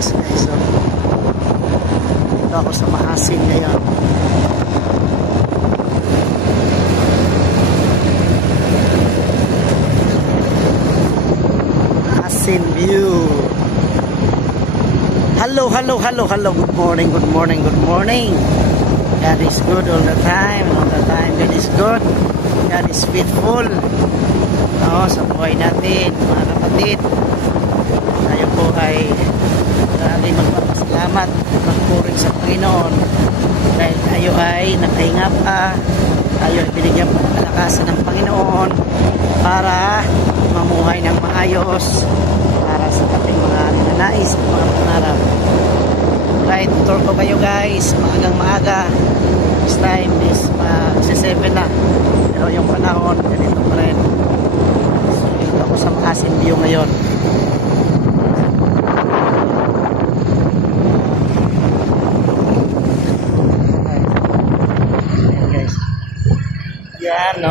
Guys, so dito ako sa Maasin ngayon. Maasin view. Hello, hello, hello, hello. Good morning, good morning, good morning. God is good all the time. All the time God is good. God is faithful. Sa buhay natin, mga kapatid. Tayo po ay lagi magpapasalamat, magpuring sa Panginoon. Dahil tayo ay nakahinga pa. Tayo ay binigyan pa ng kalakasan ng Panginoon para mamuhay ng maayos, para sa ating mga ninanais at mga pangarap. Right, tour ko kayo guys, maagang maaga. This time is 7 na. Pero yung panahon, ganito pa rin. So, dito ako sa Maasin View ngayon. Ayan guys. Yan, no?